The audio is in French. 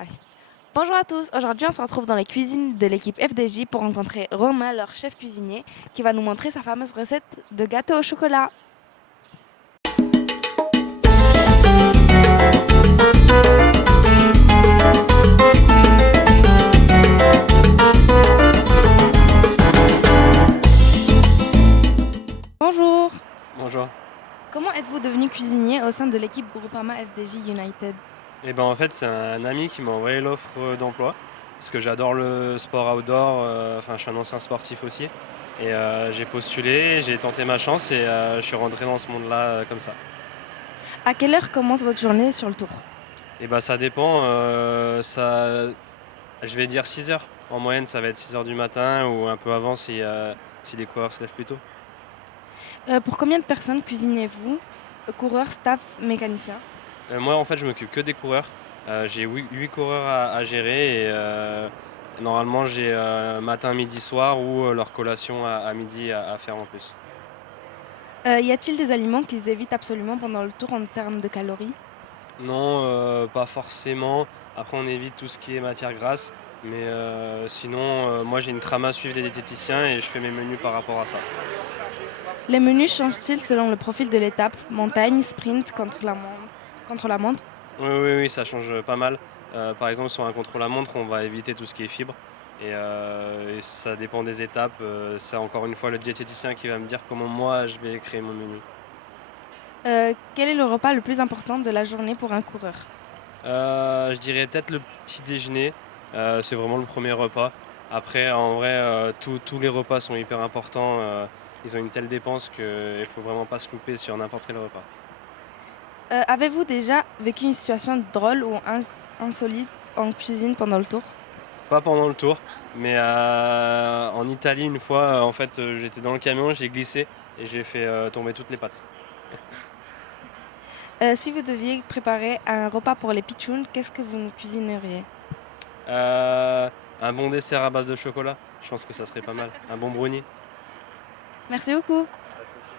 Allez. Bonjour à tous, aujourd'hui on se retrouve dans les cuisines de l'équipe FDJ pour rencontrer Romain, leur chef cuisinier, qui va nous montrer sa fameuse recette de gâteau au chocolat. Bonjour, Bonjour. comment êtes-vous devenu cuisinier au sein de l'équipe Groupama FDJ United? Et ben en fait c'est un ami qui m'a envoyé l'offre d'emploi parce que j'adore le sport outdoor, enfin je suis un ancien sportif aussi et j'ai postulé, j'ai tenté ma chance et je suis rentré dans ce monde-là comme ça. À quelle heure commence votre journée sur le tour? Et ben ça dépend, je vais dire 6 heures. En moyenne ça va être 6 heures du matin ou un peu avant si les coureurs se lèvent plus tôt. Pour combien de personnes cuisinez-vous? Coureurs, staff, mécaniciens? Moi en fait je m'occupe que des coureurs. J'ai 8 coureurs à gérer et normalement j'ai matin, midi, soir ou leur collation à midi à faire en plus. Y a-t-il des aliments qu'ils évitent absolument pendant le tour en termes de calories? Non, pas forcément. Après on évite tout ce qui est matière grasse, mais sinon moi j'ai une trame à suivre des diététiciens et je fais mes menus par rapport à ça. Les menus changent-ils selon le profil de l'étape? Montagne, sprint, contre la montre? Oui, oui, oui, ça change pas mal. Par exemple, sur un contre-la-montre, on va éviter tout ce qui est fibres. Et ça dépend des étapes. C'est encore une fois le diététicien qui va me dire comment moi je vais créer mon menu. Quel est le repas le plus important de la journée pour un coureur? Je dirais peut-être le petit déjeuner. C'est vraiment le premier repas. Après, en vrai, tous les repas sont hyper importants. Ils ont une telle dépense qu'il ne faut vraiment pas se louper sur n'importe quel repas. Avez-vous déjà vécu une situation drôle ou insolite en cuisine pendant le tour? Pas pendant le tour, mais en Italie, une fois, en fait, j'étais dans le camion, j'ai glissé et j'ai fait tomber toutes les pâtes. Si vous deviez préparer un repas pour les pitchouns, qu'est-ce que vous cuisineriez? Euh, un bon dessert à base de chocolat, je pense que ça serait pas mal. Un bon brownie. Merci beaucoup. Pas de souci.